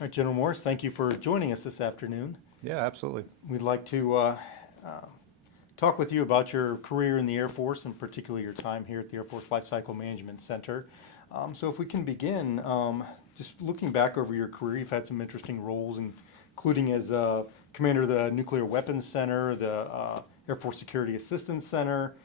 All right, General Morris, thank you for joining us this afternoon. Yeah, absolutely. We'd like to talk with you about your career in the Air Force, and particularly your time here at the Air Force Lifecycle Management Center. So if we can begin, just looking back over your career, you've had some interesting roles, including as commander of the Nuclear Weapons Center, the Air Force Security Assistance Center,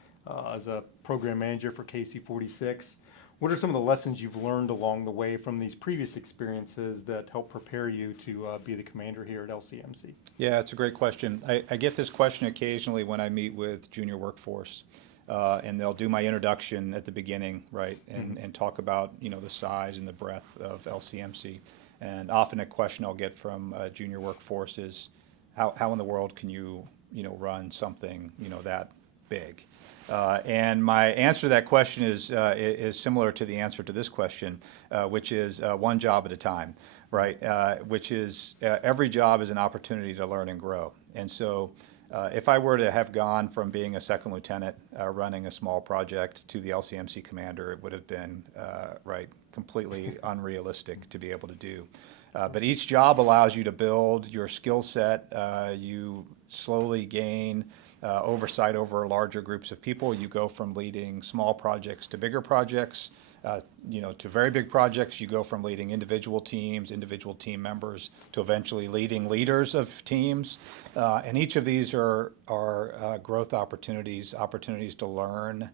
as a program manager for KC-46. What are some of the lessons you've learned along the way from these previous experiences that help prepare you to be the commander here at LCMC? Yeah, it's a great question. I get this question occasionally when I meet with junior workforce, and they'll do my introduction at the beginning, right, and talk about the size and the breadth of LCMC. And often a question I'll get from junior workforce is, how in the world can you run something that big? And my answer to that question is similar to the answer to this question, which is one job at a time, right? Which is every job is an opportunity to learn and grow. And so if I were to have gone from being a second lieutenant running a small project to the LCMC commander, it would have been completely unrealistic to be able to do. But each job allows you to build your skill set. You slowly gain oversight over larger groups of people. You go from leading small projects to bigger projects, to very big projects. You go from leading individual teams, individual team members, to eventually leading leaders of teams. And each of these are growth opportunities to learn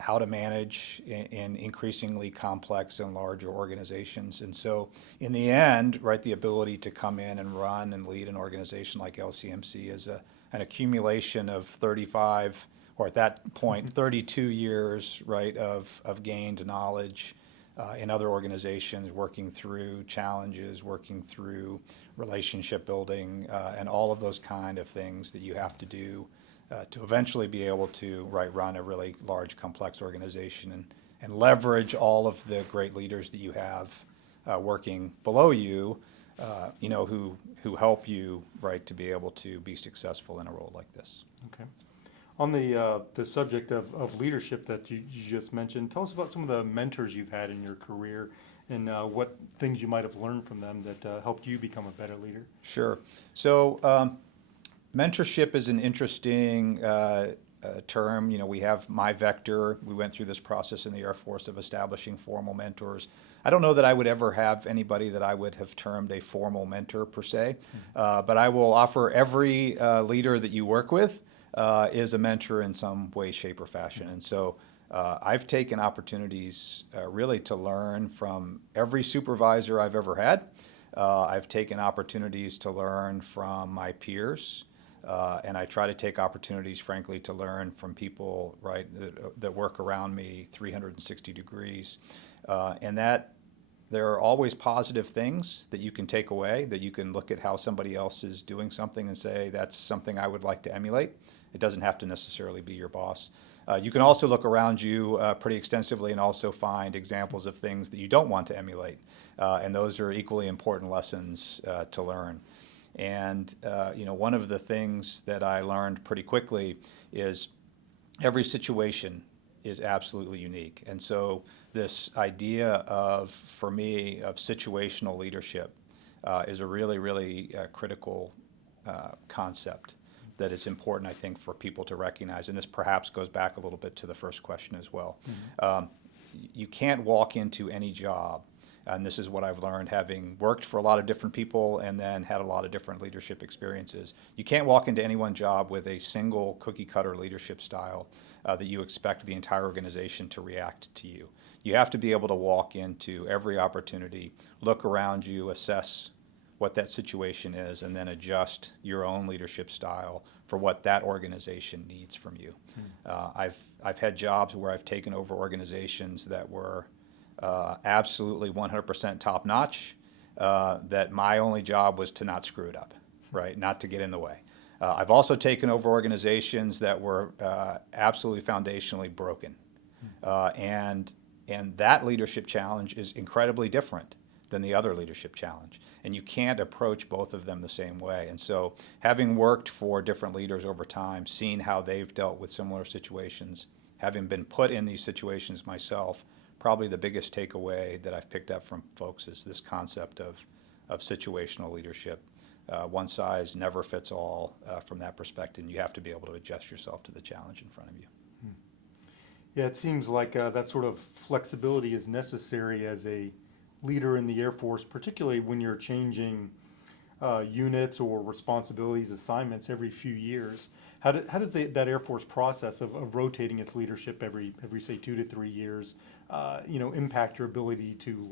how to manage in increasingly complex and larger organizations. And so in the end, the ability to come in and run and lead an organization like LCMC is an accumulation of 35, or at that point, 32 years, of gained knowledge in other organizations, working through challenges, working through relationship building, and all of those kind of things that you have to do to eventually be able to run a really large, complex organization and leverage all of the great leaders that you have working below you, who help you to be able to be successful in a role like this. Okay. On the subject of leadership that you just mentioned, tell us about some of the mentors you've had in your career and what things you might have learned from them that helped you become a better leader. Sure. So mentorship is an interesting term. We have My Vector. We went through this process in the Air Force of establishing formal mentors. I don't know that I would ever have anybody that I would have termed a formal mentor per se, but I will offer every leader that you work with is a mentor in some way, shape, or fashion. And so I've taken opportunities really to learn from every supervisor I've ever had. I've taken opportunities to learn from my peers. And I try to take opportunities, frankly, to learn from people that work around me 360 degrees. And that there are always positive things that you can take away, that you can look at how somebody else is doing something and say, that's something I would like to emulate. It doesn't have to necessarily be your boss. You can also look around you pretty extensively and also find examples of things that you don't want to emulate. And those are equally important lessons to learn. And one of the things that I learned pretty quickly is every situation is absolutely unique. And so this idea for me, of situational leadership is a really, really critical concept that is important, I think, for people to recognize. And this perhaps goes back a little bit to the first question as well. You can't walk into any job, and this is what I've learned having worked for a lot of different people and then had a lot of different leadership experiences. You can't walk into any one job with a single cookie-cutter leadership style that you expect the entire organization to react to you. You have to be able to walk into every opportunity, look around you, assess what that situation is, and then adjust your own leadership style for what that organization needs from you. I've had jobs where I've taken over organizations that were absolutely 100% top-notch, that my only job was to not screw it up, not to get in the way. I've also taken over organizations that were absolutely foundationally broken. And that leadership challenge is incredibly different than the other leadership challenge. And you can't approach both of them the same way. And so having worked for different leaders over time, seeing how they've dealt with similar situations, having been put in these situations myself, probably the biggest takeaway that I've picked up from folks is this concept of of situational leadership. One size never fits all from that perspective. You have to be able to adjust yourself to the challenge in front of you. Yeah, it seems like that sort of flexibility is necessary as a leader in the Air Force, particularly when you're changing units or responsibilities, assignments every few years. How does that Air Force process of rotating its leadership every say 2 to 3 years, impact your ability to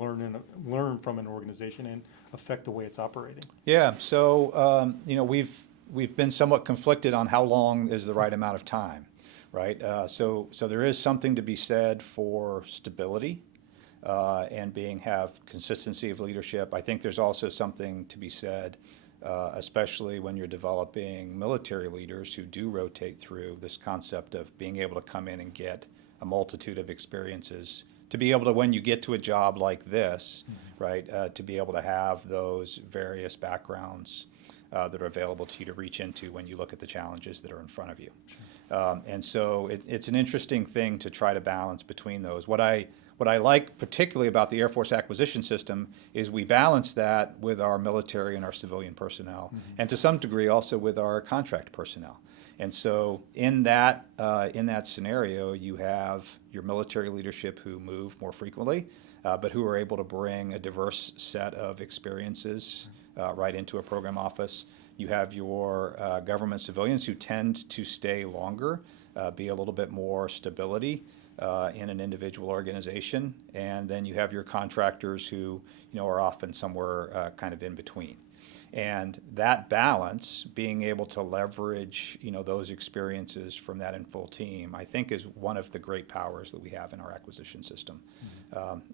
learn from an organization and affect the way it's operating? Yeah, so we've been somewhat conflicted on how long is the right amount of time, right? So there is something to be said for stability and have consistency of leadership. I think there's also something to be said, especially when you're developing military leaders who do rotate through, this concept of being able to come in and get a multitude of experiences, to be able to, when you get to a job like this, right, to be able to have those various backgrounds that are available to you to reach into when you look at the challenges that are in front of you. And so it's an interesting thing to try to balance between those. What I like particularly about the Air Force acquisition system is we balance that with our military and our civilian personnel, and to some degree also with our contract personnel. And so in that scenario, you have your military leadership who move more frequently, but who are able to bring a diverse set of experiences right into a program office. You have your government civilians who tend to stay longer, be a little bit more stability in an individual organization. And then you have your contractors who are often somewhere kind of in between. And that balance, being able to leverage, those experiences from that in full team, I think is one of the great powers that we have in our acquisition system.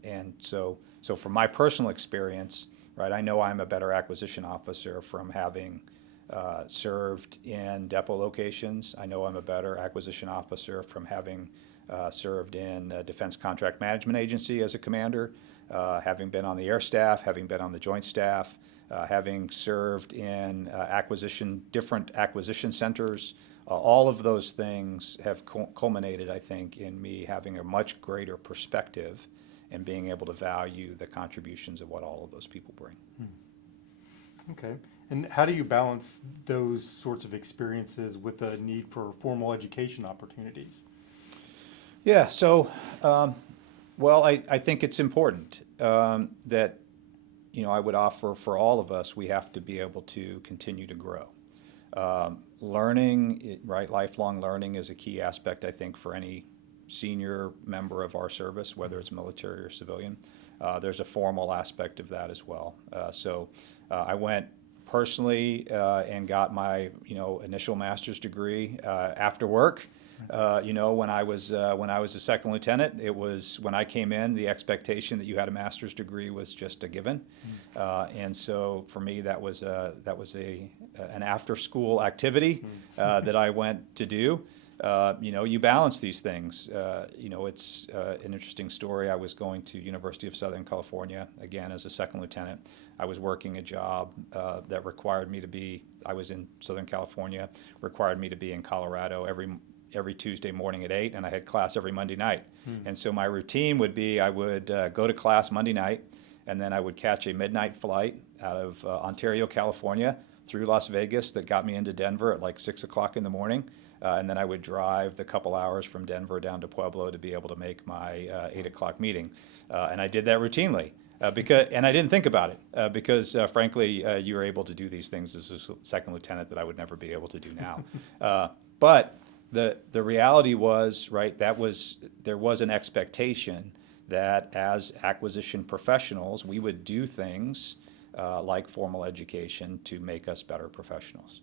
And so from my personal experience, right, I know I'm a better acquisition officer from having served in depot locations. I know I'm a better acquisition officer from having served in a Defense Contract Management Agency as a commander, having been on the air staff, having been on the joint staff, having served in different acquisition centers. All of those things have culminated, I think, in me having a much greater perspective and being able to value the contributions of what all of those people bring. Okay. And how do you balance those sorts of experiences with a need for formal education opportunities? Yeah, so, I think it's important that, I would offer for all of us, we have to be able to continue to grow. Learning, right, lifelong learning is a key aspect, I think, for any senior member of our service, whether it's military or civilian. There's a formal aspect of that as well. I went personally and got my, initial master's degree after work. When I was a second lieutenant, it was when I came in, the expectation that you had a master's degree was just a given, and so for me that was an after school activity that I went to do. You balance these things. It's an interesting story. I was going to University of Southern California again as a second lieutenant. I was working a job that required me to be. I was in Southern California, required me to be in Colorado every Tuesday morning at 8, and I had class every Monday night. And so my routine would be I would go to class Monday night, and then I would catch a midnight flight out of Ontario, California, through Las Vegas that got me into Denver at like 6 o'clock in the morning. And then I would drive the couple hours from Denver down to Pueblo to be able to make my 8 o'clock meeting. And I did that routinely. And I didn't think about it because, frankly, you were able to do these things as a second lieutenant that I would never be able to do now. But the reality was, right, there was an expectation that as acquisition professionals, we would do things like formal education to make us better professionals.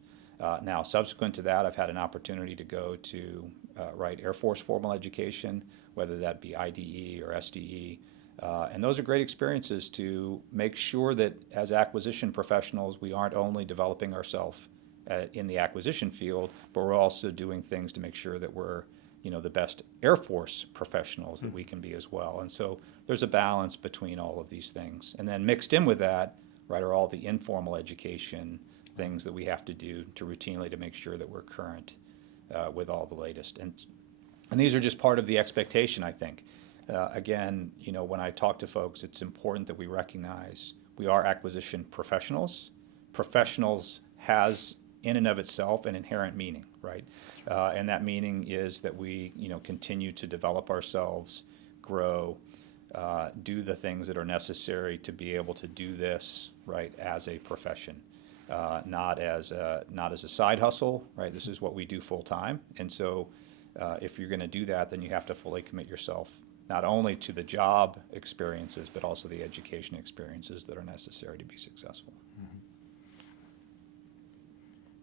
Now, subsequent to that, I've had an opportunity to go to Air Force formal education, whether that be IDE or SDE. And those are great experiences to make sure that as acquisition professionals, we aren't only developing ourselves in the acquisition field, but we're also doing things to make sure that we're, the best Air Force professionals that we can be as well. And so there's a balance between all of these things. And then mixed in with that, right, are all the informal education things that we have to do to routinely to make sure that we're current with all the latest. And these are just part of the expectation, I think. Again, when I talk to folks, it's important that we recognize We are acquisition professionals. Professionals has in and of itself an inherent meaning, right? And that meaning is that we, continue to develop ourselves, grow, do the things that are necessary to be able to do this, right, as a profession, not as a side hustle, right? This is what we do full time, and so if you're going to do that, then you have to fully commit yourself not only to the job experiences, but also the education experiences that are necessary to be successful.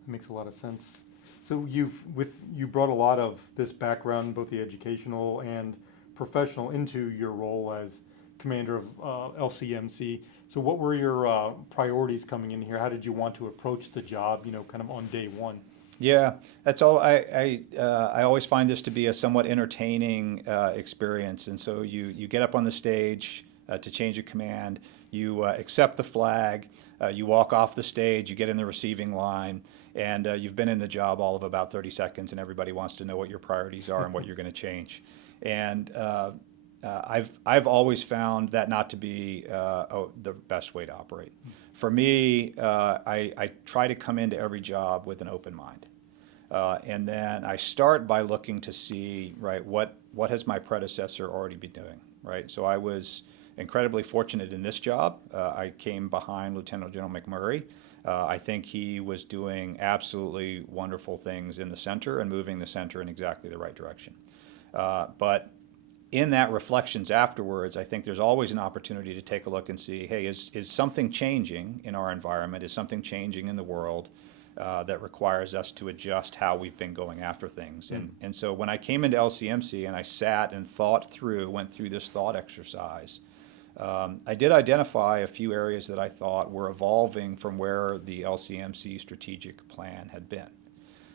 Makes a lot of sense. So you brought a lot of this background, both the educational and professional, into your role as commander of LCMC. So what were your priorities coming in here? How did you want to approach the job, kind of on day one? Yeah, that's all. I always find this to be a somewhat entertaining experience. And so you get up on the stage to change a command, you accept the flag, you walk off the stage, you get in the receiving line, and you've been in the job all of about 30 seconds, and everybody wants to know what your priorities are and what you're going to change. And I've always found that not to be the best way to operate. For me, I try to come into every job with an open mind. And then I start by looking to see, right, what has my predecessor already been doing, right? So I was incredibly fortunate in this job. I came behind Lieutenant General McMurray. I think he was doing absolutely wonderful things in the center and moving the center in exactly the right direction. But in that reflections afterwards, I think there's always an opportunity to take a look and see, hey, is something changing in our environment? Is something changing in the world that requires us to adjust how we've been going after things? And so when I came into LCMC and I sat and went through this thought exercise, I did identify a few areas that I thought were evolving from where the LCMC strategic plan had been.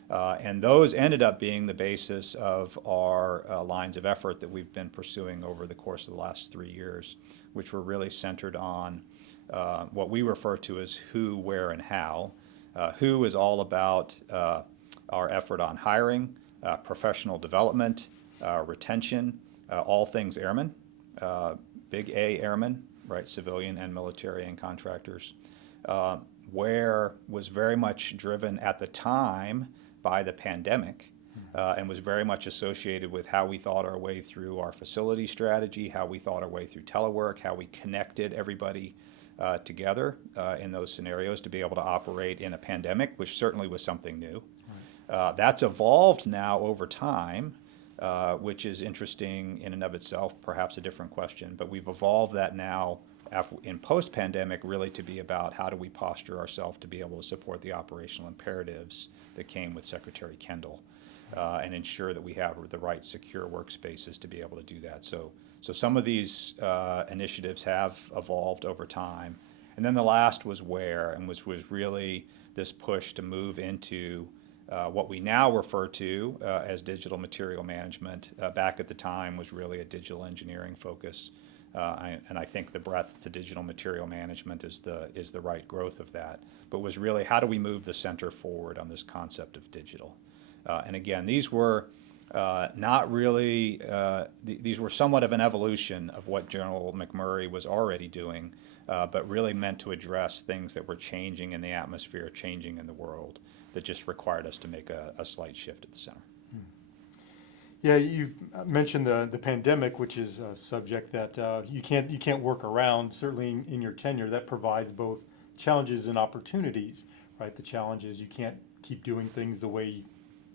And those ended up being the basis of our lines of effort that we've been pursuing over the course of the last 3 years, which were really centered on what we refer to as who, where, and how. Who is all about our effort on hiring, professional development, retention, all things airmen, big A airmen, right, civilian and military and contractors. Where was very much driven at the time by the pandemic and was very much associated with how we thought our way through our facility strategy, how we thought our way through telework, how we connected everybody together in those scenarios to be able to operate in a pandemic, which certainly was something new. That's evolved now over time, which is interesting in and of itself, perhaps a different question, but we've evolved that now in post-pandemic really to be about how do we posture ourselves to be able to support the operational imperatives that came with Secretary Kendall and ensure that we have the right secure workspaces to be able to do that. So some of these initiatives have evolved over time. And then the last was where, and was really this push to move into what we now refer to as digital material management. Back at the time was really a digital engineering focus. And I think the breadth to digital material management is the right growth of that. But was really how do we move the center forward on this concept of digital? And again, these were not really, these were somewhat of an evolution of what General McMurray was already doing, but really meant to address things that were changing in the atmosphere, changing in the world, that just required us to make a slight shift at the center. Yeah, you've mentioned the pandemic, which is a subject that you can't work around. Certainly in your tenure, that provides both challenges and opportunities, right? The challenge is you can't keep doing things the way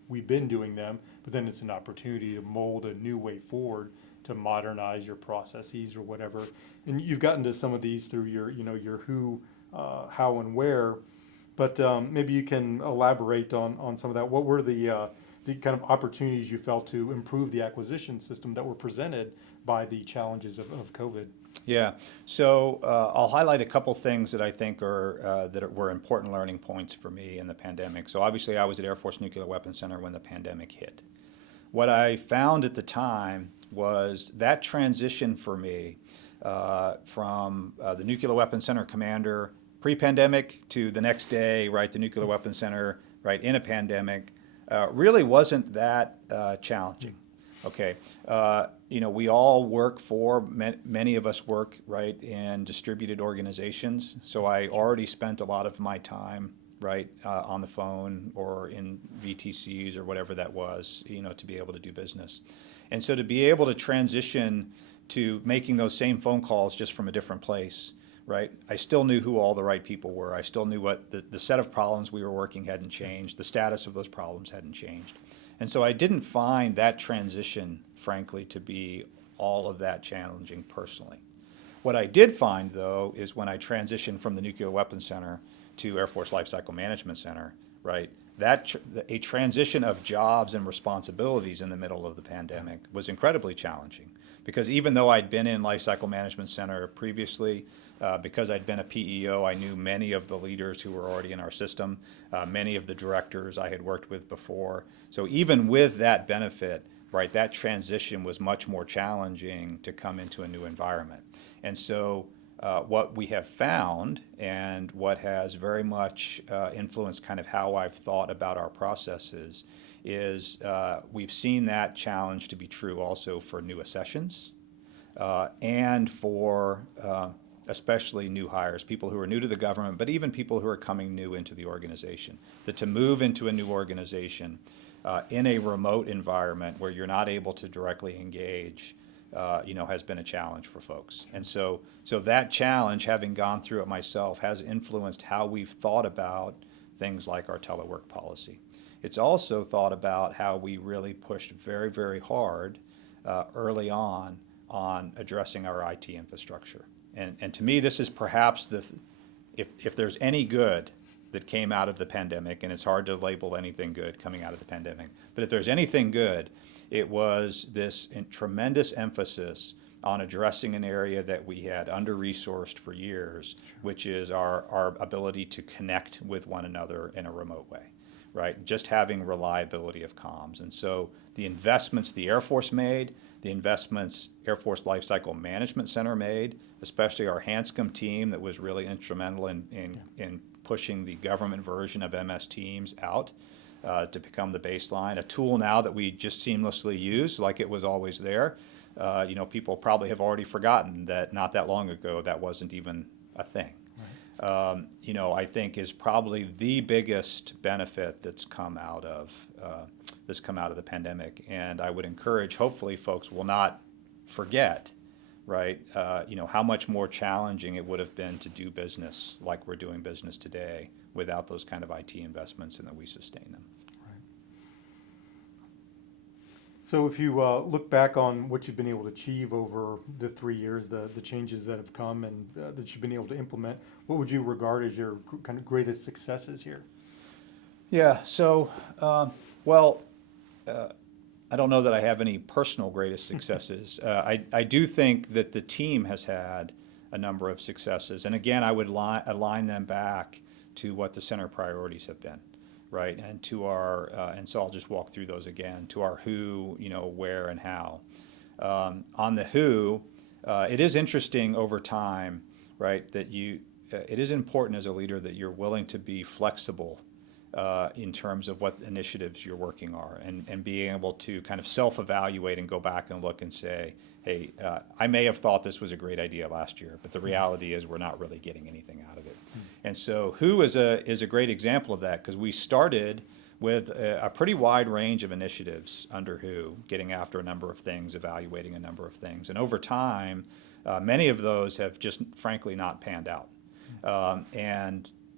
we've been doing them, but then it's an opportunity to mold a new way forward to modernize your processes or whatever. And you've gotten to some of these through your who, how, and where. But maybe you can elaborate on some of that. What were the kind of opportunities you felt to improve the acquisition system that were presented by the challenges of COVID? Yeah, so I'll highlight a couple things that I think were important learning points for me in the pandemic. So obviously I was at Air Force Nuclear Weapons Center when the pandemic hit. What I found at the time was that transition for me from the Nuclear Weapons Center commander pre-pandemic to the next day, right, the Nuclear Weapons Center, right, in a pandemic, really wasn't that challenging. Okay. We all work for, many of us work, right, in distributed organizations. So I already spent a lot of my time, right, on the phone or in VTCs or whatever that was, to be able to do business. And so to be able to transition to making those same phone calls just from a different place, right? I still knew who all the right people were. I still knew what the set of problems we were working hadn't changed. The status of those problems hadn't changed. And so I didn't find that transition, frankly, to be all of that challenging personally. What I did find, though, is when I transitioned from the Nuclear Weapons Center to Air Force Lifecycle Management Center, right, a transition of jobs and responsibilities in the middle of the pandemic was incredibly challenging. Because even though I'd been in Lifecycle Management Center previously, because I'd been a PEO, I knew many of the leaders who were already in our system, many of the directors I had worked with before. So even with that benefit, right, that transition was much more challenging to come into a new environment. And so what we have found, and what has very much influenced kind of how I've thought about our processes, is we've seen that challenge to be true also for new accessions and for especially new hires, people who are new to the government, but even people who are coming new into the organization. That to move into a new organization in a remote environment where you're not able to directly engage, has been a challenge for folks. And so that challenge, having gone through it myself, has influenced how we've thought about things like our telework policy. It's also thought about how we really pushed very, very hard early on addressing our IT infrastructure. And to me, this is perhaps if there's any good that came out of the pandemic, and it's hard to label anything good coming out of the pandemic, but if there's anything good, it was this tremendous emphasis on addressing an area that we had under-resourced for years, which is our ability to connect with one another in a remote way, right? Just having reliability of comms. And so the investments the Air Force made, the investments Air Force Lifecycle Management Center made, especially our Hanscom team that was really instrumental in pushing the government version of MS Teams out to become the baseline, a tool now that we just seamlessly use like it was always there. People probably have already forgotten that not that long ago that wasn't even a thing. Right. I think is probably the biggest benefit that's come out of the pandemic, and I would encourage, hopefully, folks will not forget, right? How much more challenging it would have been to do business like we're doing business today without those kind of IT investments, and that we sustain them. Right. So if you look back on what you've been able to achieve over the 3 years, the changes that have come and that you've been able to implement, what would you regard as your kind of greatest successes here? Yeah, so, I don't know that I have any personal greatest successes. I do think that the team has had a number of successes. And again, I would align them back to what the center priorities have been, right? And to our, and so I'll just walk through those again, to our who, where and how. On the who, it is interesting over time, right, that it is important as a leader that you're willing to be flexible in terms of what initiatives you're working are, and being able to kind of self-evaluate and go back and look and say, hey, I may have thought this was a great idea last year, but the reality is we're not really getting anything out of it. And so who is a great example of that, because we started with a pretty wide range of initiatives under who, getting after a number of things, evaluating a number of things. And over time, many of those have just frankly not panned out.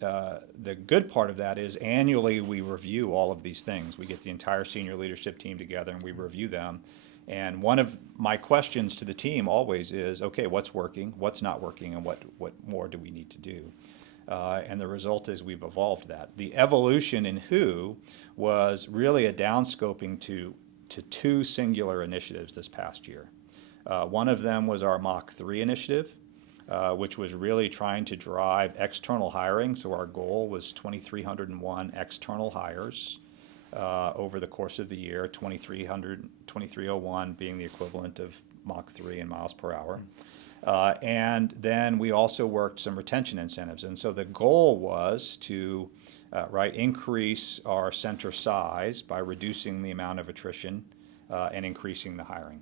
The good part of that is annually we review all of these things. We get the entire senior leadership team together and we review them. And one of my questions to the team always is, okay, what's working, what's not working, and what more do we need to do? And the result is we've evolved that. The evolution in who was really a downscoping to two singular initiatives this past year. One of them was our Mach 3 initiative, which was really trying to drive external hiring. So our goal was 2,301 external hires over the course of the year, 2,301 being the equivalent of Mach 3 in miles per hour. And then we also worked some retention incentives. And so the goal was to increase our center size by reducing the amount of attrition and increasing the hiring.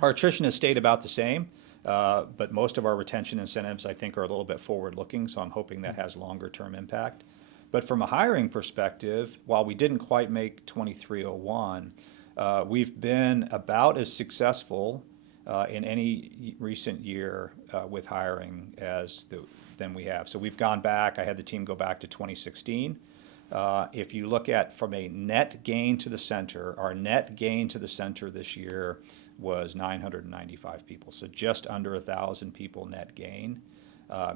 Our attrition has stayed about the same, but most of our retention incentives, I think, are a little bit forward-looking, so I'm hoping that has longer-term impact. But from a hiring perspective, while we didn't quite make 2301, we've been about as successful in any recent year with hiring than we have. So we've gone back. I had the team go back to 2016. If you look at from a net gain to the center, our net gain to the center this year was 995 people, so just under 1,000 people net gain.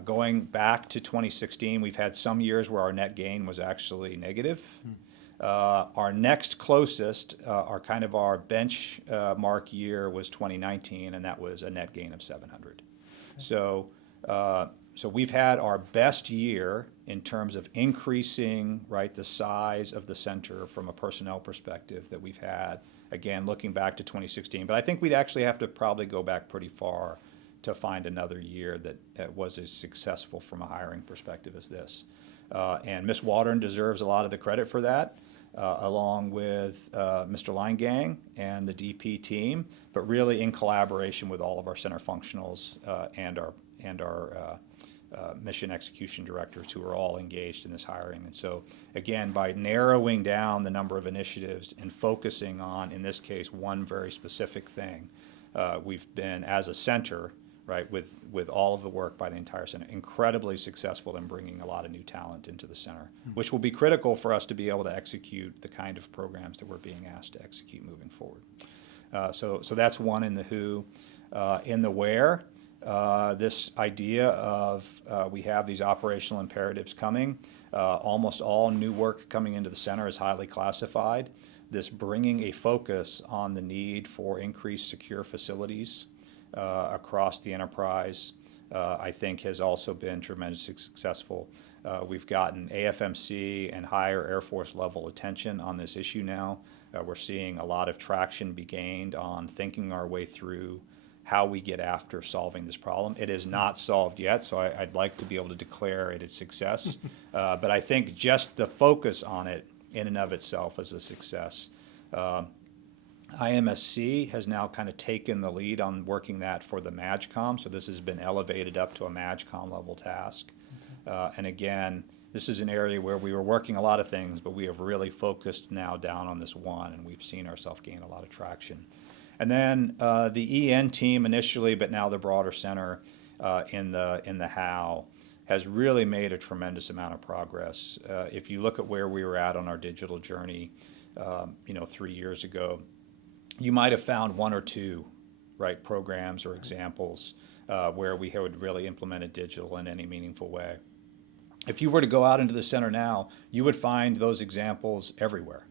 Going back to 2016, we've had some years where our net gain was actually negative. Our next closest, our benchmark year was 2019, and that was a net gain of 700. So we've had our best year in terms of increasing, right, the size of the center from a personnel perspective that we've had, again, looking back to 2016. But I think we'd actually have to probably go back pretty far to find another year that was as successful from a hiring perspective as this. And Ms. Waldron deserves a lot of the credit for that, along with Mr. Leingang and the DP team, but really in collaboration with all of our center functionals and our mission execution directors who are all engaged in this hiring. And so, again, by narrowing down the number of initiatives and focusing on, in this case, one very specific thing, we've been, as a center, right, with all of the work by the entire center, incredibly successful in bringing a lot of new talent into the center, which will be critical for us to be able to execute the kind of programs that we're being asked to execute moving forward. So that's one in the who. In the where, this idea of we have these operational imperatives coming, almost all new work coming into the center is highly classified. This bringing a focus on the need for increased secure facilities across the enterprise, I think has also been tremendously successful. We've gotten AFMC and higher Air Force level attention on this issue now. We're seeing a lot of traction be gained on thinking our way through how we get after solving this problem. It is not solved yet, so I'd like to be able to declare it a success. But I think just the focus on it in and of itself is a success. IMSC has now kind of taken the lead on working that for the MAGCOM, so this has been elevated up to a MAGCOM level task. And again, this is an area where we were working a lot of things, but we have really focused now down on this one, and we've seen ourselves gain a lot of traction. And then the EN team initially, but now the broader center in the how has really made a tremendous amount of progress. If you look at where we were at on our digital journey, 3 years ago, you might have found one or two, right, programs or examples where we had really implemented digital in any meaningful way. If you were to go out into the center now, you would find those examples everywhere.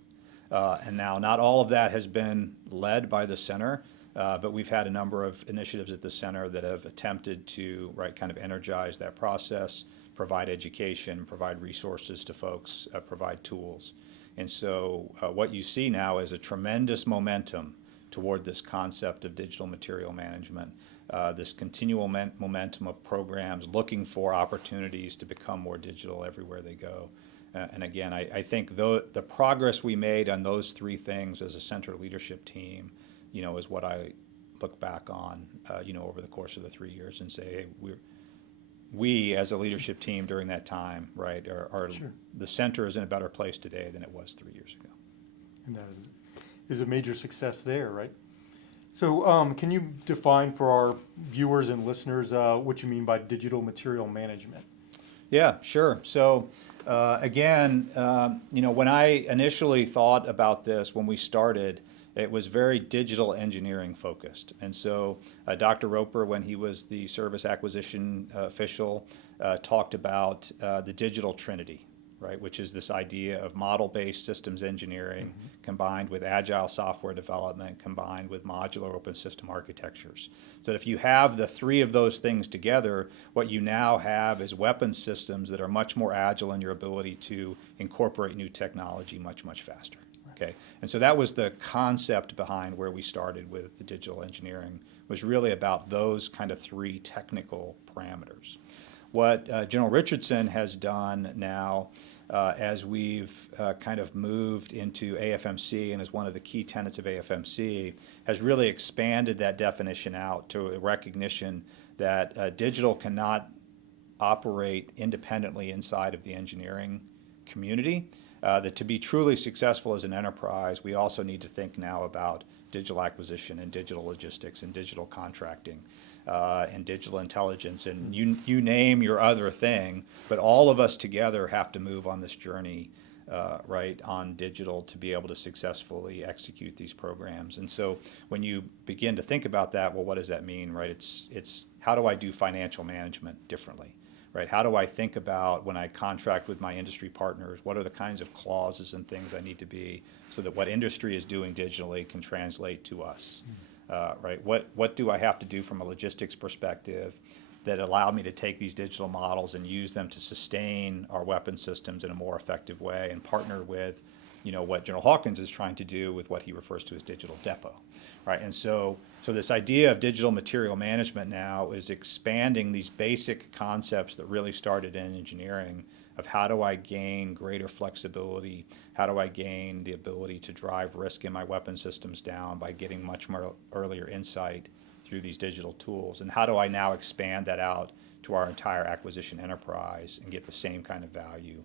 And now not all of that has been led by the center, but we've had a number of initiatives at the center that have attempted to, right, kind of energize that process, provide education, provide resources to folks, provide tools. And so what you see now is a tremendous momentum toward this concept of digital material management, this continual momentum of programs looking for opportunities to become more digital everywhere they go. And again, I think the progress we made on those three things as a center leadership team, is what I look back on, over the course of the 3 years and say, hey, we as a leadership team during that time, right, are Sure. The center is in a better place today than it was 3 years ago. And that is a major success there, right? So can you define for our viewers and listeners what you mean by digital material management? Yeah, sure. So again, when I initially thought about this, when we started, it was very digital engineering focused. And so Dr. Roper, when he was the service acquisition official, talked about the digital trinity, right, which is this idea of model-based systems engineering combined with agile software development, combined with modular open system architectures. So if you have the three of those things together, what you now have is weapons systems that are much more agile in your ability to incorporate new technology much, much faster. Okay, and so that was the concept behind where we started with the digital engineering, was really about those kind of three technical parameters. What General Richardson has done now as we've kind of moved into AFMC, and as one of the key tenets of AFMC, has really expanded that definition out to a recognition that digital cannot operate independently inside of the engineering community. That to be truly successful as an enterprise, we also need to think now about digital acquisition and digital logistics and digital contracting and digital intelligence, and you name your other thing, but all of us together have to move on this journey, right, on digital to be able to successfully execute these programs. And so when you begin to think about that, well, what does that mean, right? It's how do I do financial management differently? Right? How do I think about when I contract with my industry partners, what are the kinds of clauses and things I need to be so that what industry is doing digitally can translate to us? Right? What do I have to do from a logistics perspective that allow me to take these digital models and use them to sustain our weapon systems in a more effective way and partner with, what General Hawkins is trying to do with what he refers to as digital depot, right? And so this idea of digital material management now is expanding these basic concepts that really started in engineering of how do I gain greater flexibility, how do I gain the ability to drive risk in my weapon systems down by getting much more earlier insight through these digital tools, and how do I now expand that out to our entire acquisition enterprise and get the same kind of value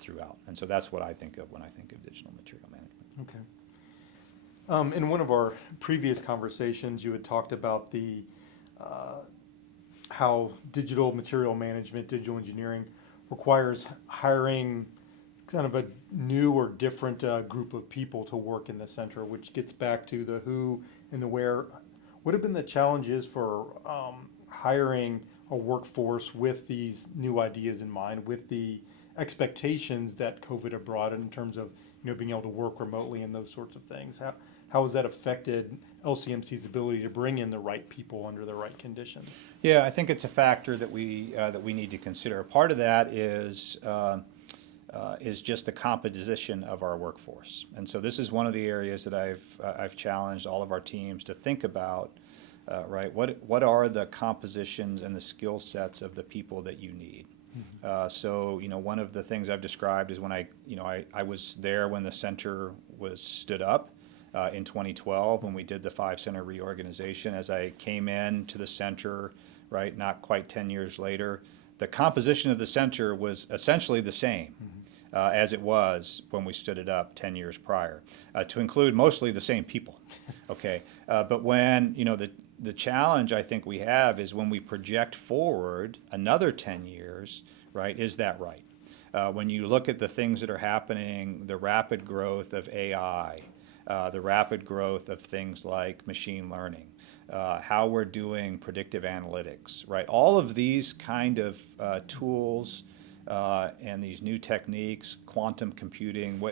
throughout. And so that's what I think of when I think of digital material management. Okay. In one of our previous conversations, you had talked about the how digital material management, digital engineering requires hiring kind of a new or different group of people to work in the center, which gets back to the who and the where. What have been the challenges for hiring a workforce with these new ideas in mind, with the expectations that COVID have brought in terms of being able to work remotely and those sorts of things? How has that affected LCMC's ability to bring in the right people under the right conditions? Yeah, I think it's a factor that we need to consider. Part of that is just the composition of our workforce, and so this is one of the areas that I've challenged all of our teams to think about. Right, what are the compositions and the skill sets of the people that you need? So one of the things I've described is when I was there when the center was stood up in 2012 when we did the 5-center reorganization. As I came in to the center, right, not quite 10 years later, the composition of the center was essentially the same as it was when we stood it up 10 years prior, to include mostly the same people. Okay, but when the challenge I think we have is when we project forward another 10 years, right, is that right? When you look at the things that are happening, the rapid growth of AI, the rapid growth of things like machine learning, how we're doing predictive analytics, right? All of these kind of tools and these new techniques, quantum computing,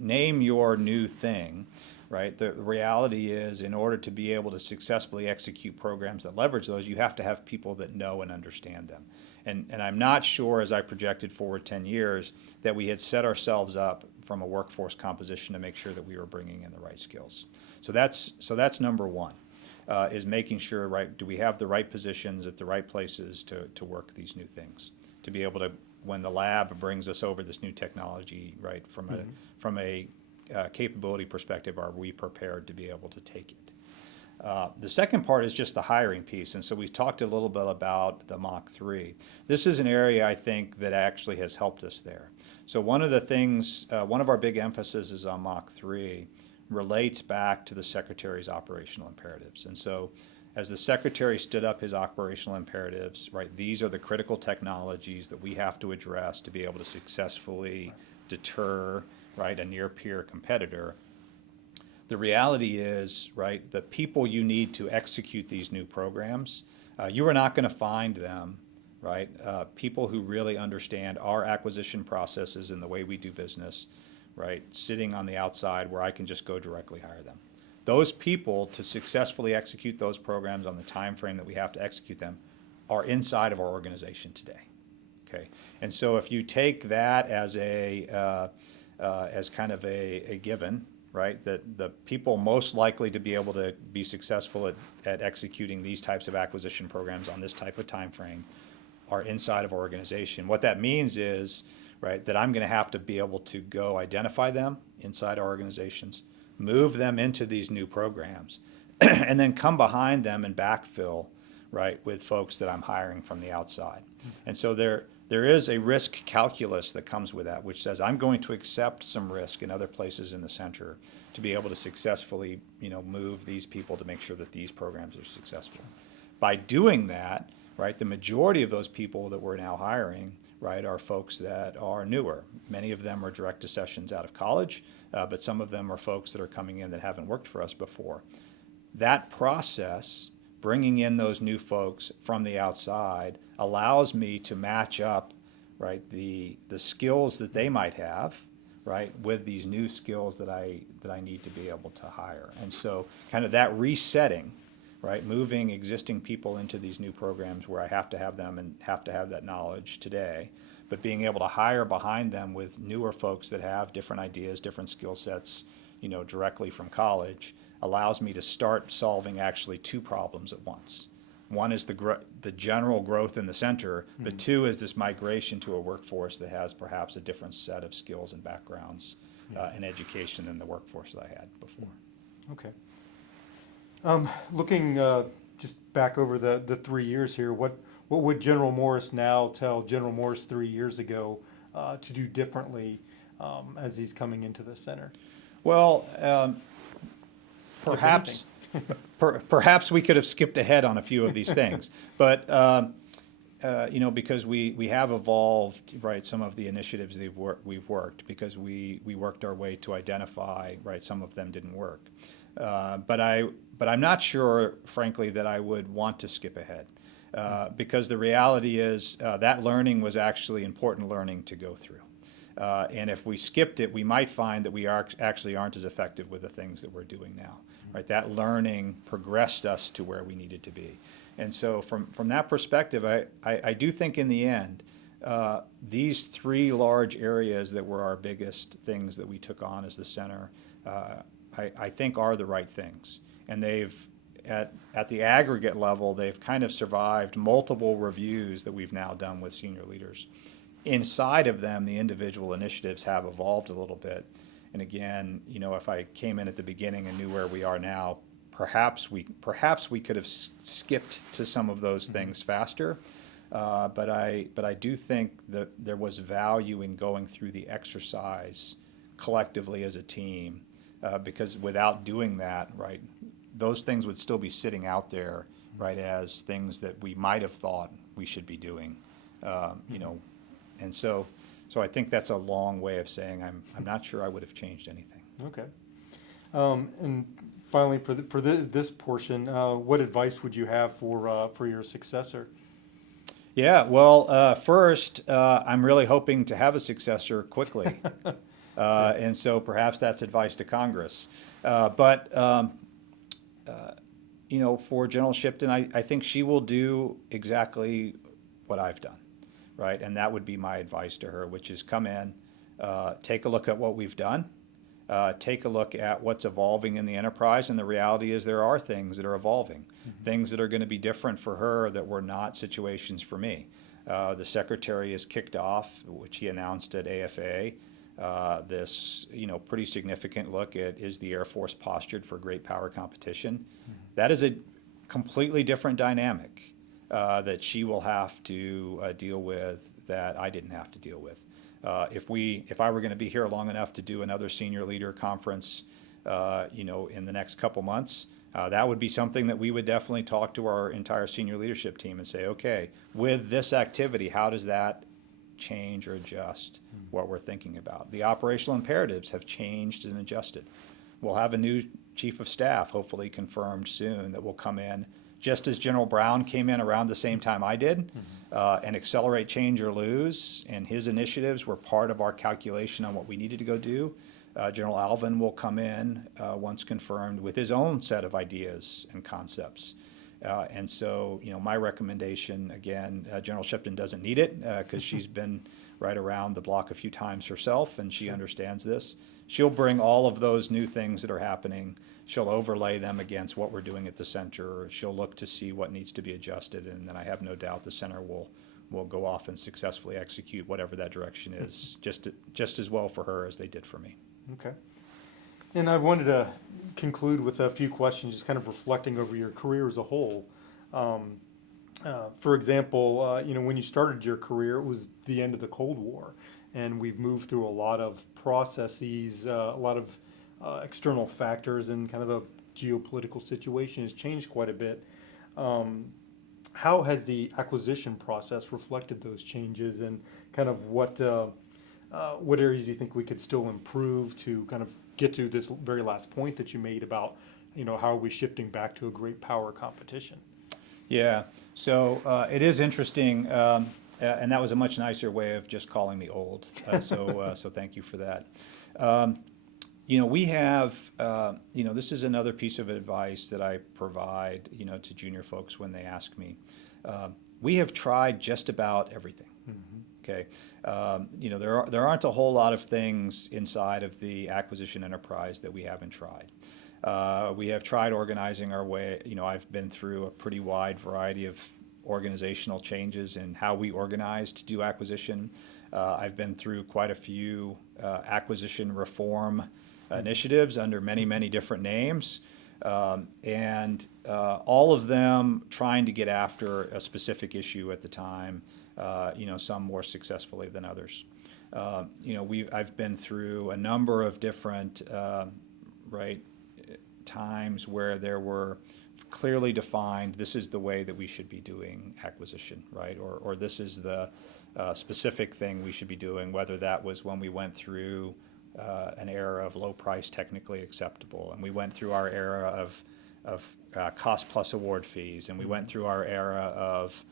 name your new thing, right? The reality is, in order to be able to successfully execute programs that leverage those, you have to have people that know and understand them. And I'm not sure, as I projected forward 10 years, that we had set ourselves up from a workforce composition to make sure that we were bringing in the right skills. So that's number one, is making sure, right, do we have the right positions at the right places to work these new things, to be able to, when the lab brings us over this new technology, right, from a capability perspective, are we prepared to be able to take it? The second part is just the hiring piece, and so we've talked a little bit about the Mach 3. This is an area I think that actually has helped us there. So one of the things, one of our big emphases on Mach 3 relates back to the Secretary's operational imperatives. And so as the Secretary stood up his operational imperatives, right, these are the critical technologies that we have to address to be able to successfully deter, right, a near-peer competitor. The reality is, right, the people you need to execute these new programs, you are not going to find them, right, people who really understand our acquisition processes and the way we do business, right, sitting on the outside where I can just go directly hire them. Those people, to successfully execute those programs on the time frame that we have to execute them, are inside of our organization today. Okay, and so if you take that as as kind of a given, right, that the people most likely to be able to be successful at executing these types of acquisition programs on this type of time frame are inside of our organization. What that means is, right, that I'm going to have to be able to go identify them inside our organizations, move them into these new programs, and then come behind them and backfill, right, with folks that I'm hiring from the outside. And so there is a risk calculus that comes with that, which says I'm going to accept some risk in other places in the center to be able to successfully, move these people to make sure that these programs are successful. By doing that, right, the majority of those people that we're now hiring, right, are folks that are newer. Many of them are direct accessions out of college, but some of them are folks that are coming in that haven't worked for us before. That process, bringing in those new folks from the outside, allows me to match up, right, the skills that they might have, right, with these new skills that I need to be able to hire. And so kind of that resetting, right, moving existing people into these new programs where I have to have them and have to have that knowledge today, but being able to hire behind them with newer folks that have different ideas, different skill sets, directly from college, allows me to start solving actually two problems at once. One is the general growth in the center, but two is this migration to a workforce that has perhaps a different set of skills and backgrounds and education than the workforce that I had before. Okay. Looking just back over the 3 years here, what would General Morris now tell General Morris 3 years ago to do differently as he's coming into the center? Well, perhaps perhaps we could have skipped ahead on a few of these things, but because we have evolved, right, some of the initiatives we've worked because we worked our way to identify, right, some of them didn't work, but I'm not sure, frankly, that I would want to skip ahead. Because the reality is that learning was actually important learning to go through. And if we skipped it, we might find that we actually aren't as effective with the things that we're doing now. Right? That learning progressed us to where we needed to be. And so from that perspective, I do think in the end, these three large areas that were our biggest things that we took on as the center, I think are the right things. And they've, at the aggregate level, they've kind of survived multiple reviews that we've now done with senior leaders. Inside of them, the individual initiatives have evolved a little bit. And again, if I came in at the beginning and knew where we are now, perhaps we could have skipped to some of those things faster. But I do think that there was value in going through the exercise collectively as a team, because without doing that, right, those things would still be sitting out there, right, as things that we might have thought we should be doing, and so I think that's a long way of saying I'm not sure I would have changed anything. Okay. And finally, for this portion, what advice would you have for your successor? Yeah, well, first, I'm really hoping to have a successor quickly, and so perhaps that's advice to Congress. But for General Shipton, I think she will do exactly what I've done, right? And that would be my advice to her, which is come in, take a look at what we've done, take a look at what's evolving in the enterprise, and the reality is there are things that are evolving, things that are going to be different for her that were not situations for me. The Secretary has kicked off, which he announced at AFA, this pretty significant look at is the Air Force postured for great power competition. That is a completely different dynamic that she will have to deal with that I didn't have to deal with. If I were going to be here long enough to do another senior leader conference, in the next couple months, that would be something that we would definitely talk to our entire senior leadership team and say, okay, with this activity, how does that change or adjust what we're thinking about? The operational imperatives have changed and adjusted. We'll have a new chief of staff, hopefully confirmed soon, that will come in just as General Brown came in around the same time I did, and accelerate change or lose, and his initiatives were part of our calculation on what we needed to go do. General Alvin will come in, once confirmed, with his own set of ideas and concepts. And so, my recommendation, again, General Shipton doesn't need it because she's been right around the block a few times herself, and she understands this. She'll bring all of those new things that are happening. She'll overlay them against what we're doing at the center. She'll look to see what needs to be adjusted, and then I have no doubt the center will will go off and successfully execute whatever that direction is, just as well for her as they did for me. Okay. And I wanted to conclude with a few questions, just kind of reflecting over your career as a whole. For example, when you started your career, it was the end of the Cold War, and we've moved through a lot of processes, a lot of external factors, and kind of the geopolitical situation has changed quite a bit. How has the acquisition process reflected those changes, and kind of what areas do you think we could still improve to kind of get to this very last point that you made about, how are we shifting back to a great power competition? Yeah, so it is interesting, and that was a much nicer way of just calling me old. So thank you for that. We have, this is another piece of advice that I provide, to junior folks when they ask me. We have tried just about everything. Okay, there aren't a whole lot of things inside of the acquisition enterprise that we haven't tried. We have tried organizing our way. I've been through a pretty wide variety of organizational changes in how we organize to do acquisition. I've been through quite a few acquisition reform initiatives under many, many different names, and all of them trying to get after a specific issue at the time, some more successfully than others. I've been through a number of different times where there were clearly defined, this is the way that we should be doing acquisition, right? Or this is the specific thing we should be doing, whether that was when we went through an era of low price technically acceptable, and we went through our era of cost plus award fees, and we went through our era of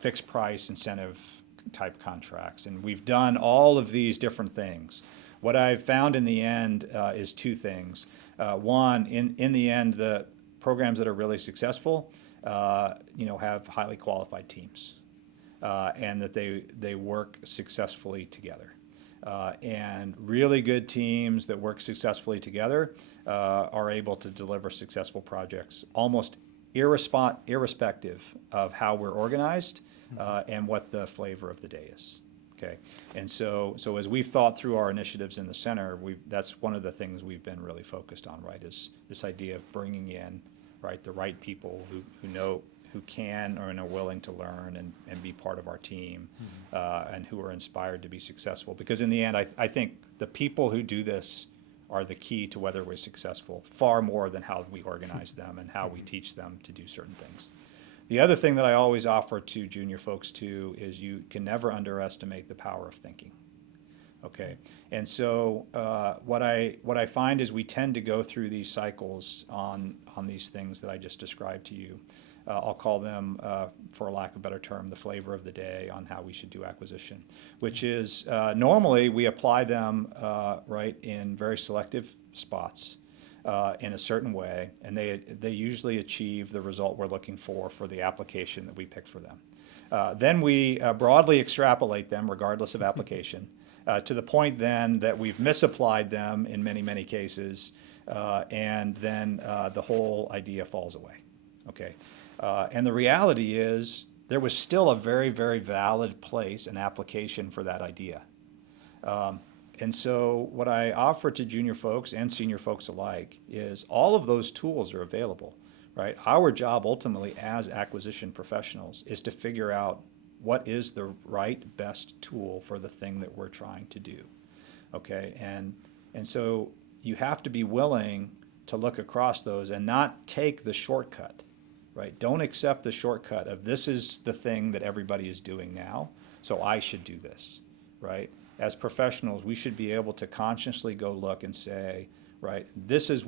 fixed price incentive type contracts, and we've done all of these different things. What I've found in the end is two things. One, in the end, the programs that are really successful, have highly qualified teams, and that they work successfully together. And really good teams that work successfully together are able to deliver successful projects, almost irrespective of how we're organized and what the flavor of the day is. Okay, and so as we've thought through our initiatives in the center, that's one of the things we've been really focused on, right, is this idea of bringing in, right, the right people who can or are willing to learn and be part of our team, and who are inspired to be successful. Because in the end, I think the people who do this are the key to whether we're successful, far more than how we organize them and how we teach them to do certain things. The other thing that I always offer to junior folks too is you can never underestimate the power of thinking. Okay, and so what I find is we tend to go through these cycles on these things that I just described to you. I'll call them, for lack of a better term, the flavor of the day on how we should do acquisition, which is normally we apply them in very selective spots in a certain way, and they usually achieve the result we're looking for the application that we pick for them. Then we broadly extrapolate them regardless of application to the point then that we've misapplied them in many, many cases, and then the whole idea falls away. Okay. And the reality is there was still a very, very valid place and application for that idea. And so what I offer to junior folks and senior folks alike is all of those tools are available, right? Our job ultimately as acquisition professionals is to figure out what is the right, best tool for the thing that we're trying to do, okay? And so you have to be willing to look across those and not take the shortcut. Right? Don't accept the shortcut of this is the thing that everybody is doing now, so I should do this, right? As professionals, we should be able to consciously go look and say, right, this is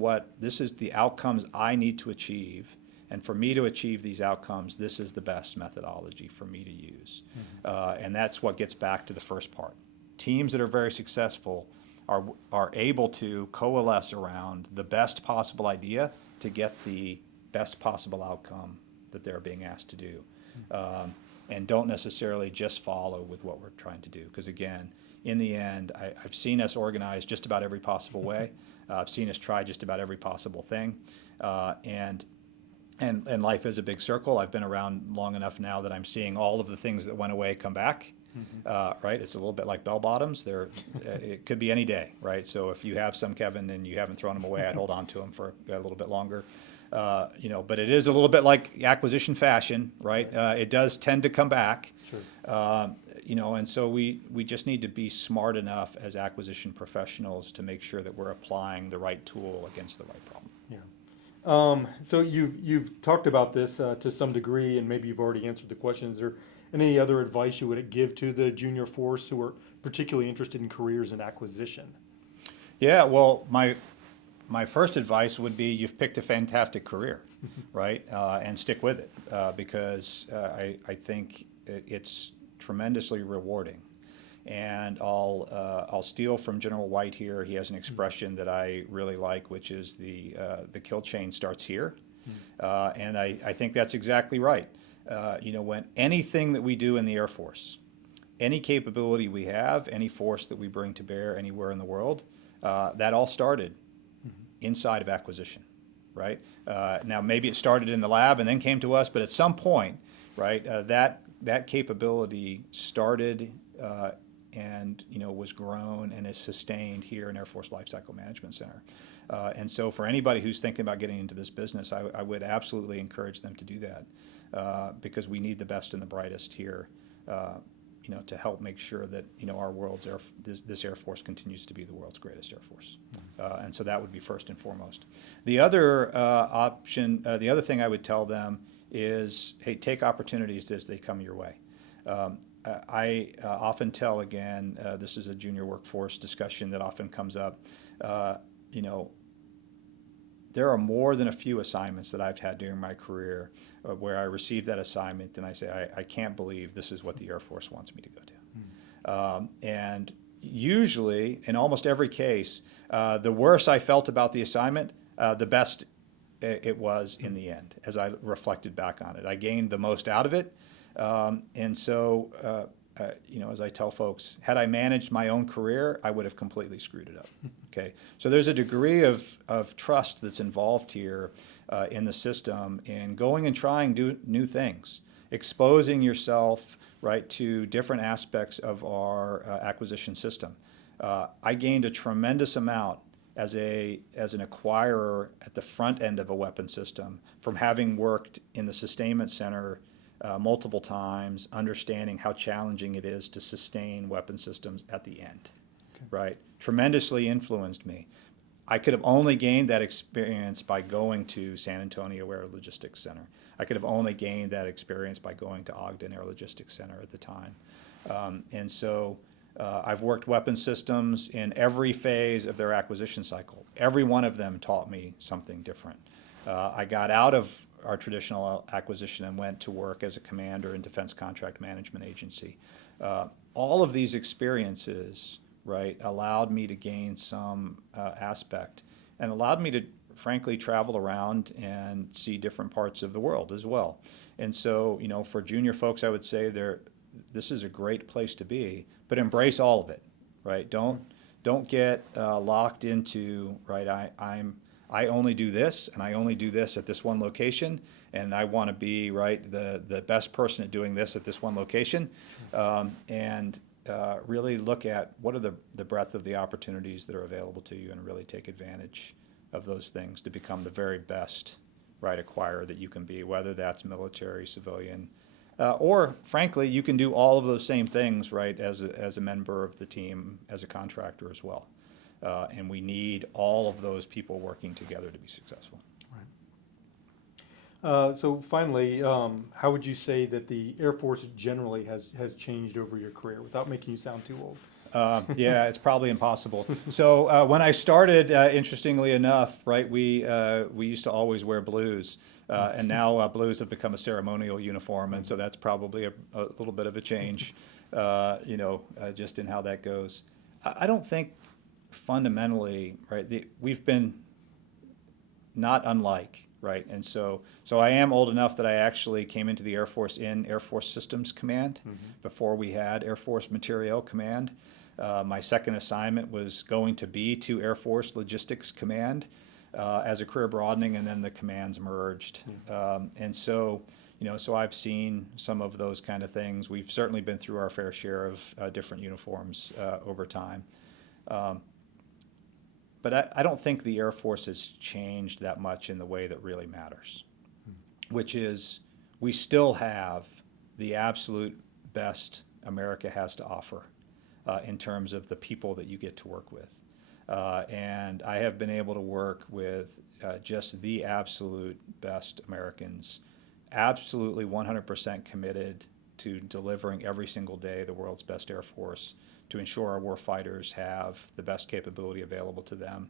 the outcomes I need to achieve, and for me to achieve these outcomes, this is the best methodology for me to use. And that's what gets back to the first part. Teams that are very successful are able to coalesce around the best possible idea to get the best possible outcome that they're being asked to do, and don't necessarily just follow with what we're trying to do. Because again, in the end, I've seen us organize just about every possible way. I've seen us try just about every possible thing, and And life is a big circle. I've been around long enough now that I'm seeing all of the things that went away come back. Right? It's a little bit like bell bottoms. It could be any day, right? So if you have some, Kevin, and you haven't thrown them away, I'd hold on to them for a little bit longer. But it is a little bit like acquisition fashion, right? It does tend to come back. Sure. And so we just need to be smart enough as acquisition professionals to make sure that we're applying the right tool against the right problem. Yeah. So you've talked about this to some degree, and maybe you've already answered the question. Is there any other advice you would give to the junior force who are particularly interested in careers in acquisition? Yeah, well, my first advice would be you've picked a fantastic career, right? And stick with it because I think it's tremendously rewarding. And I'll steal from General White here. He has an expression that I really like, which is the kill chain starts here. And I think that's exactly right. When anything that we do in the Air Force, any capability we have, any force that we bring to bear anywhere in the world, that all started inside of acquisition, right? Now, maybe it started in the lab and then came to us, but at some point, right, that capability started and was grown and is sustained here in Air Force Lifecycle Management Center. And so for anybody who's thinking about getting into this business, I would absolutely encourage them to do that because we need the best and the brightest here to help make sure that our world's this Air Force continues to be the world's greatest Air Force. And so that would be first and foremost. The other the other thing I would tell them is, hey, take opportunities as they come your way. I often tell, again, this is a junior workforce discussion that often comes up, there are more than a few assignments that I've had during my career where I receive that assignment and I say, I can't believe this is what the Air Force wants me to go to. And usually, in almost every case, the worse I felt about the assignment, the best it was in the end, as I reflected back on it. I gained the most out of it. And so, as I tell folks, had I managed my own career, I would have completely screwed it up. Okay, so there's a degree of trust that's involved here in the system in going and trying new things, exposing yourself right to different aspects of our acquisition system. I gained a tremendous amount as an acquirer at the front end of a weapon system from having worked in the sustainment center multiple times, understanding how challenging it is to sustain weapon systems at the end, right? Tremendously influenced me. I could have only gained that experience by going to San Antonio Air Logistics Center. I could have only gained that experience by going to Ogden Air Logistics Center at the time. And so I've worked weapon systems in every phase of their acquisition cycle. Every one of them taught me something different. I got out of our traditional acquisition and went to work as a commander in Defense Contract Management Agency. All of these experiences, right, allowed me to gain some aspect and allowed me to, frankly, travel around and see different parts of the world as well. And so, for junior folks, I would say this is a great place to be, but embrace all of it, right? Don't get locked into, right, I only do this, and I only do this at this one location, and I want to be, right, the best person at doing this at this one location, and really look at what are the breadth of the opportunities that are available to you and really take advantage of those things to become the very best, right, acquirer that you can be, whether that's military, civilian, or, frankly, you can do all of those same things, right, as a member of the team, as a contractor as well. And we need all of those people working together to be successful. Right. So finally, how would you say that the Air Force generally has changed over your career without making you sound too old? Yeah, it's probably impossible. So when I started, interestingly enough, right, we used to always wear blues, and now blues have become a ceremonial uniform, and so that's probably a little bit of a change, just in how that goes. I don't think fundamentally, right, we've been not unlike, right, and so I am old enough that I actually came into the Air Force in Air Force Systems Command before we had Air Force Materiel Command. My second assignment was going to be to Air Force Logistics Command. as a career broadening, and then the commands merged. And so, so I've seen some of those kind of things. We've certainly been through our fair share of different uniforms over time. But I don't think the Air Force has changed that much in the way that really matters, which is we still have the absolute best America has to offer in terms of the people that you get to work with. And I have been able to work with just the absolute best Americans, absolutely 100% committed to delivering every single day the world's best Air Force, to ensure our warfighters have the best capability available to them.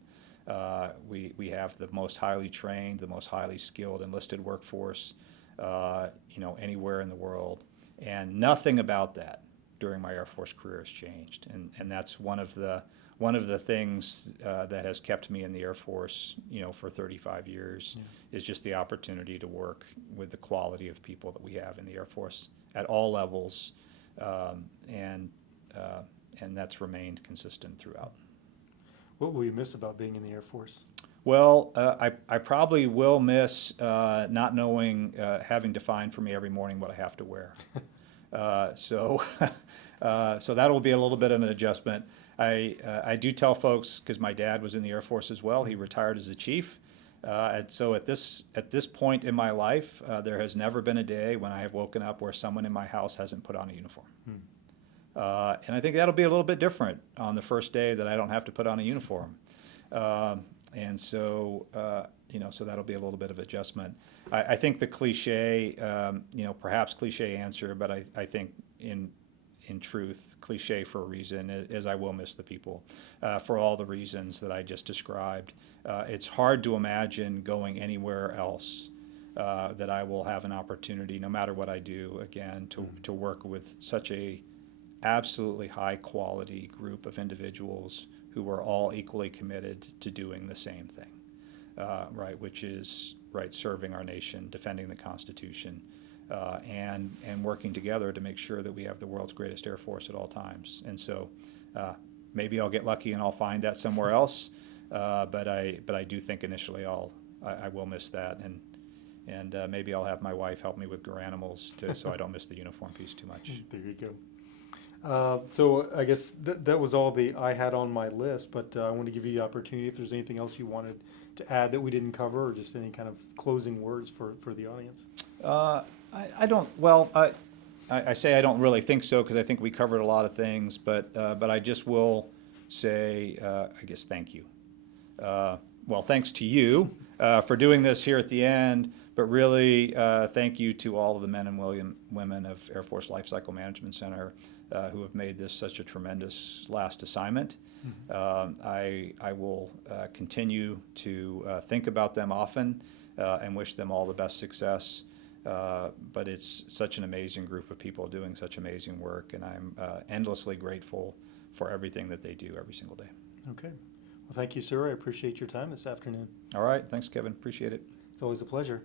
We have the most highly trained, the most highly skilled enlisted workforce, anywhere in the world. And nothing about that during my Air Force career has changed. And that's one of the things that has kept me in the Air Force, for 35 years, is just the opportunity to work with the quality of people that we have in the Air Force at all levels, and that's remained consistent throughout. What will you miss about being in the Air Force? Well, I probably will miss not knowing, having defined for me every morning what I have to wear. So that'll be a little bit of an adjustment. I do tell folks, because my dad was in the Air Force as well. He retired as a chief. And so at this point in my life, there has never been a day when I have woken up where someone in my house hasn't put on a uniform. And I think that'll be a little bit different on the first day that I don't have to put on a uniform. And so, so that'll be a little bit of adjustment. I think the cliche, perhaps cliche answer, but I think in truth, cliche for a reason, is I will miss the people for all the reasons that I just described. It's hard to imagine going anywhere else that I will have an opportunity, no matter what I do, again, to work with such a absolutely high quality group of individuals who are all equally committed to doing the same thing, which is serving our nation, defending the Constitution, and working together to make sure that we have the world's greatest Air Force at all times. And so maybe I'll get lucky and I'll find that somewhere else, but I do think initially I will miss that, and maybe I'll have my wife help me with animals so I don't miss the uniform piece too much. There you go. So I guess that was all I had on my list, but I want to give you the opportunity if there's anything else you wanted to add that we didn't cover, or just any kind of closing words for the audience. I don't. Well, I say I don't really think so, because I think we covered a lot of things. But I just will say, I guess, thank you. Well, thanks to you for doing this here at the end. But really, thank you to all of the men and women of Air Force Lifecycle Management Center who have made this such a tremendous last assignment. I will continue to think about them often and wish them all the best success. But it's such an amazing group of people doing such amazing work, and I'm endlessly grateful for everything that they do every single day. Okay. Well, thank you, sir. I appreciate your time this afternoon. All right. Thanks, Kevin. Appreciate it. It's always a pleasure.